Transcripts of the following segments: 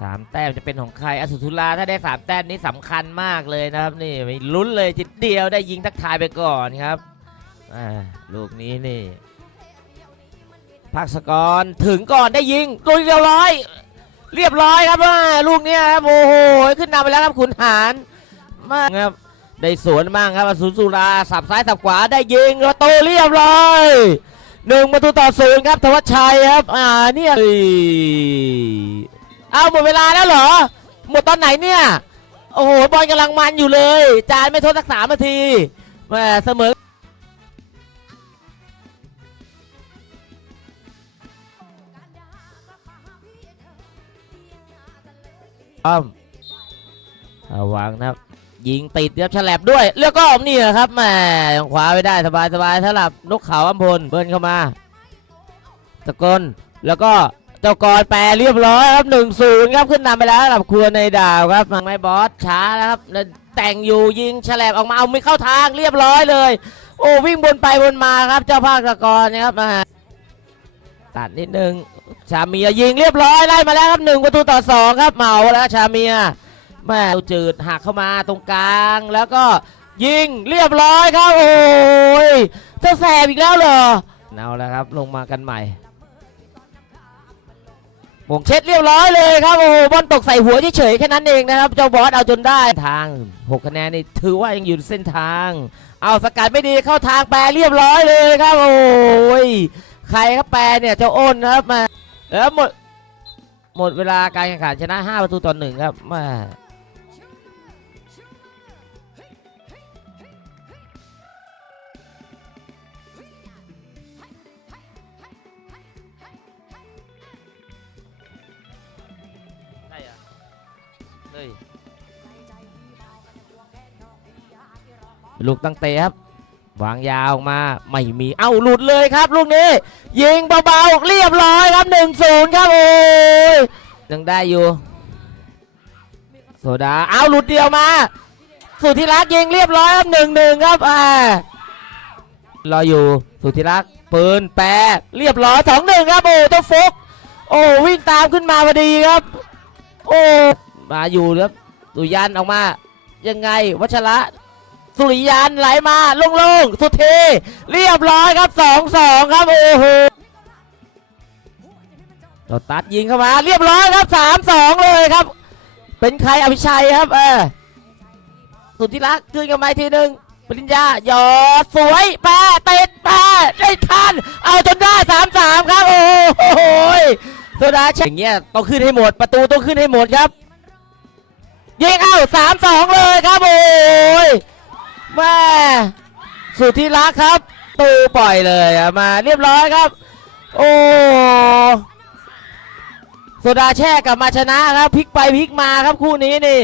สามแต้มจะเป็นของใครอสุทุลาถ้าได้สามแต้มนี้สำคัญมากเลยนะครับนี่ม่ลุ้นเลยทีเดียวได้ยิงทักทายไปก่อนครับอ่าลูกนี้นี่ภาคสกรถึงก่อนได้ยิงตัวเดียวร้อยเรียบร้อยครับว่าลูกนี้ครับโอ้โหขึ้นนำไปแล้วครับขุนหารมากครับได้สวนมากครับอสุสุราสับซ้ายสับขวาได้ยิงประตูเรียบร้อยหนึ่งประตูต่อศูนย์ครับธวัชชัยครับอ่าเนี่ย เอาหมดเวลาแล้วเหรอ หมดตอนไหนเนี่ย โอ้โห บอลกำลังมันอยู่เลย จานไม่โทดสักสามนาทีแหมเสมออ้อมวางนะครับยิงติดครับฉลับด้วยเลือกก็อมนี่แหละครับแหมยังขวาไม่ได้สบายสบายสลับนกเขาอัมพลเบิ้ลเข้ามาตะกลแล้วก็ เจ้ากรแปรเรียบร้อยครับหนึ่งศูนย์ครับขึ้นนำไปแล้วสำหรับครัวในดาวครับไม่บอสช้าครับแต่งอยู่ยิงแฉลบออกมาเอาไม่เข้าทางเรียบร้อยเลย โอ้วิ่งบนไปบนมาครับ เจ้าภาคตะกรนะครับมาตัดนิดนึงชาเมียยิงเรียบร้อยไล่มาแล้วครับหนึ่งประตูต่อสองครับเหมาแล้วชาเมียแม่จืดหักเข้ามาตรงกลางแล้วก็ยิงเรียบร้อยครับโอ้ยเจ้าแสบอีกแล้วเหรอเอาแล้วครับลงมากันใหม่ มงเช็ดเรียบร้อยเลยครับโอ้โหบอลตกใส่หัวเฉยๆแค่นั้นเองนะครับเจ้าบอสเอาจนได้ทาง 6 คะแนนนี่ถือว่ายังอยู่เส้นทาง เอาสกัดไม่ดีเข้าทางแปรเรียบร้อยเลยครับโอ้ยใครครับแปรเนี่ยเจ้าอ้นนะครับมาแล้วหมดหมดเวลาการแข่งขันชนะ 5 ประตูต่อหนึ่งครับมา ยลูกตั้งเตะครับวางยาวออกมาไม่มีเอ้าหลุดเลยครับ ลูกนี้ ยิงเบาๆเรียบร้อยครับ1นศูนย์ครับโอ้ยยังได้อยู่โซดาเอาหลุดเดียวมา สุธิรักษ์ยิงเรียบร้อยครับหนึ่งหนึ่งครับอ่ารออยู่สุธิรักษ์ปืนแปรเรียบร้อยสองหนึ่งครับโอ้เจ้าฟุกโอ้วิ่งตามขึ้นมาพอดีครับ โอ้ มาอยู่ครับสุยันออกมา ยังไงวัชระสุริยันไหลมาโล่งๆสุดทีเรียบร้อยครับสองสองครับโอ้โหเราตัดยิงเข้ามา เรียบร้อยครับสามสองเลยครับ เป็นใครอภิชัยครับเออสุดที่รักคืนกันมาอีกทีหนึ่งปริญญาหยอดสวยแปะติดแปะได้ทันเอาจนได้สามสามครับโอ้โหโซดาเช็คอย่างเงี้ยต้องขึ้นให้หมดประตูต้องขึ้นให้หมดครับ ยิงเอาสามสองเลยครับโอ้ยแม่สุดที่รักครับ ตูปล่อยเลยมาเรียบร้อยครับ โอ้โซดาแช่กลับมาชนะครับพลิกไปพลิกมาครับคู่นี้นี่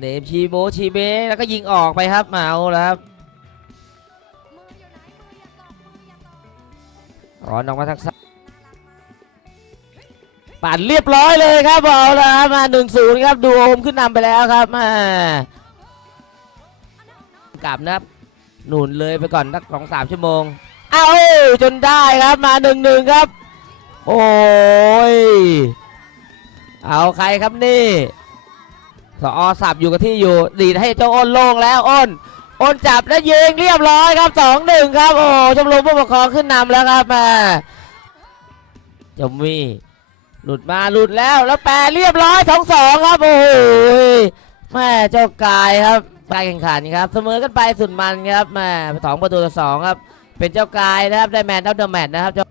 เดมชีโบชีเบแล้วก็ยิงออกไปครับมาเอาแล้วครับ ร้อนออกมาทักษะปั่นเรียบร้อยเลยครับเอาล้วครับมาหนึ่งศูนย์ครับดูโอมขึ้นนำไปแล้วครับมากลับนะครับหนุนเลยไปก่อนสักสองสามชั่วโมงเอาจนได้ครับมาหนึ่งหนึ่งครับ โอ้ยเอาใครครับนี่สอสับอยู่กับที่อยู่ดีดให้เจ้าอ้นโล่งแล้วอ้น อ้นจับแล้วยิงเรียบร้อยครับสองหนึ่งครับ โอ้ชมรมผู้ปกครองขึ้นนำแล้วครับมาจามีหลุดมาหลุดแล้วแล้วแปรเรียบร้อยสองสองครับ โอ้โหแม่เจ้ากายครับการแข่งขันครับเสมอกันไปสุดมันครับแม่สองประตูต่อสองครับ เป็นเจ้ากายนะครับได้แมนเท่าเดอะแมตช์นะครับเจ้า